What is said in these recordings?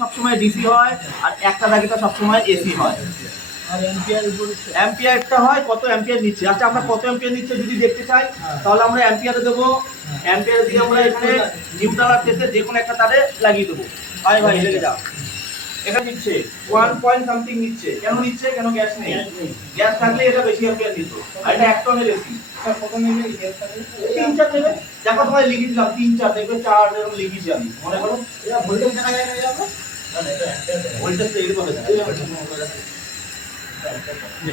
সবসময় ডিসি হয় আর একটা দাগেটা সবসময় এসি হয়। আর অ্যাম্পিয়ারটা হয় কত অ্যাম্পিয়ার নিচ্ছে। আচ্ছা আমরা কত অ্যাম্পিয়ার নিচ্ছে যদি দেখতে চাই তাহলে আমরা অ্যাম্পিয়ারে দেবো। অ্যাম্পিয়ার দিয়ে আমরা এখানে নিউট্রাল আর ফেজের যে কোনো একটা তারে লাগিয়ে দেবো। ভাই ভাই লেগে যাও। এটা নিচ্ছে 1 পয়েন্ট সামথিং নিচ্ছে। কেন নিচ্ছে? কেন গ্যাস নেই। গ্যাস থাকলে এটা বেশি অ্যাম্পিয়ার নিত। আর এটা 1 টনের এসি। কত নেবে গ্যাস থাকলে? 3-4 নেবে। দেখো তোমায় লিখে দিলাম 3-4 দেখবে 4 এরকম লিখেছি আমি। মনে করো এটা ভোল্টেজ দেখা যায় না যাবে। না না এটা ভোল্টেজ তো এরকম হবে।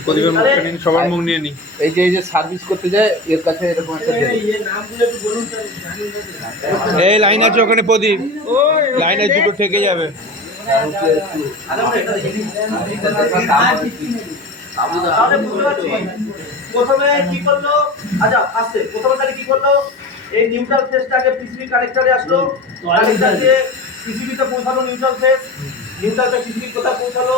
প্রদীপের মুখ নিন, সবার মুখ নিয়ে নি। এই যে সার্ভিস করতে যায় এর কাছে এরকম একটা এই নামগুলো একটু বলুন স্যার, জানি না। এই লাইন আছে ওখানে প্রদীপ, লাইন আছে দুটো থেকে যাবে। তাহলে বুঝতে পারছি প্রথমে কি করলো। আচ্ছা আসছে প্রথমে তাহলে কি করলো, এই নিউট্রাল ফেজটাকে পিসিবি কানেক্টরে আসলো, কানেক্টর দিয়ে পিসিবিতে পৌঁছালো নিউট্রাল ফেজ, নিউট্রালটা পিসিবি কোথায় পৌঁছালো,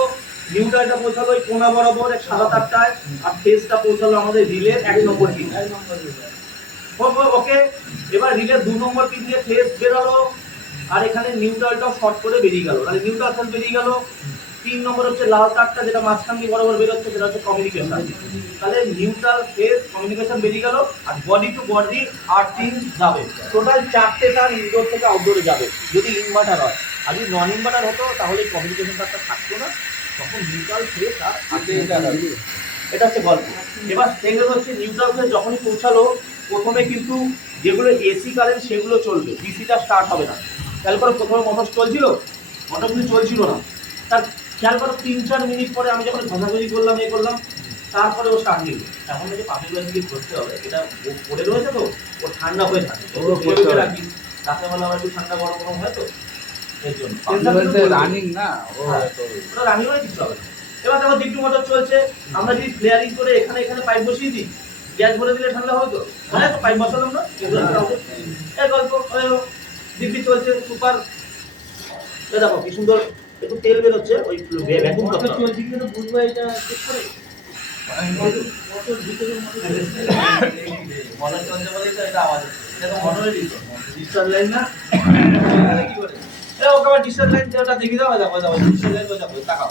নিউট্রালটা পৌঁছালো ওই কোনা বরাবর এক সাদা তারটায়, আর ফেজটা পৌঁছালো আমাদের রিলের 1 নম্বর পিন। ওকে, এবার রিলের 2 নম্বর পিন দিয়ে ফেজ বেরোলো, আর এখানে নিউট্রালটাও শর্ট করে বেরিয়ে গেল। তাহলে নিউট্রাল ফেজ বেরিয়ে গেল। 3 নম্বর হচ্ছে লাল তারটা যেটা মাঝখান দিয়ে বরাবর বেরোচ্ছে, সেটা হচ্ছে কমিউনিকেশন। তাহলে নিউট্রাল ফেজ কমিউনিকেশন বেরিয়ে গেল, আর বডি টু বডি আর্থিং যাবে। টোটাল 4টে তার ইনডোর থেকে আউটডোরে যাবে যদি ইনভার্টার হয়। আর যদি নন ইনভার্টার হতো তাহলে কমিউনিকেশন তারটা থাকতো না, তখন নিউট্রাল ফেজ আর এটা হচ্ছে গল্প। এবার সেকেন্ড হচ্ছে নিউট্রাল ফেজ যখনই পৌঁছালো, প্রথমে কিন্তু যেগুলো এসি কারেন্ট সেগুলো চলবে, ডিসিটা স্টার্ট হবে না। খেয়াল করো প্রথমে মোটর চলছিল, মোটর কিন্তু চলছিল না। তার খেয়াল করো 3-4 মিনিট পরে আমি যখন ঘষাঘষি করলাম করলাম, তারপরে ও স্টার্ট নিল। এখন যে পাখির গাছ দিয়ে ধরতে হবে, এটা পড়ে রয়েছে তো ও ঠান্ডা হয়ে থাকে, রাখি রাত্রেবেলা আবার একটু ঠান্ডা গরম গরম হয় তো এর জন্য রানিং না ওটা রানিং হয়ে দিতে হবে। এবার দেখো ডিপি মোটর চলছে, আমরা যদি ফ্লেয়ারিং করে এখানে এখানে পাইপ বসিয়ে দিই, গ্যাস ভরে দিলে ঠান্ডা হবে তো। হ্যাঁ তো পাইপ বসালাম না, এই গল্প ডিপি চলছে সুপার। দেখো কি সুন্দর একটু তেল বেরোচ্ছে, ওই ভ্যাকুম করতে হবে। চলছে কিন্তু বুঝবো এটা চেক করে। মোটর ভিতরে মনে চলছে বলেই তো এটা আওয়াজ হচ্ছে। এটা তো মনোরই তো ডিসচার্জ লাইন না, কি করে ওকে আবার ডিসচার্জ লাইন ওটা দেখিয়ে দাও। দেখো ডিসচার্জ লাইন ওটা তাকাও।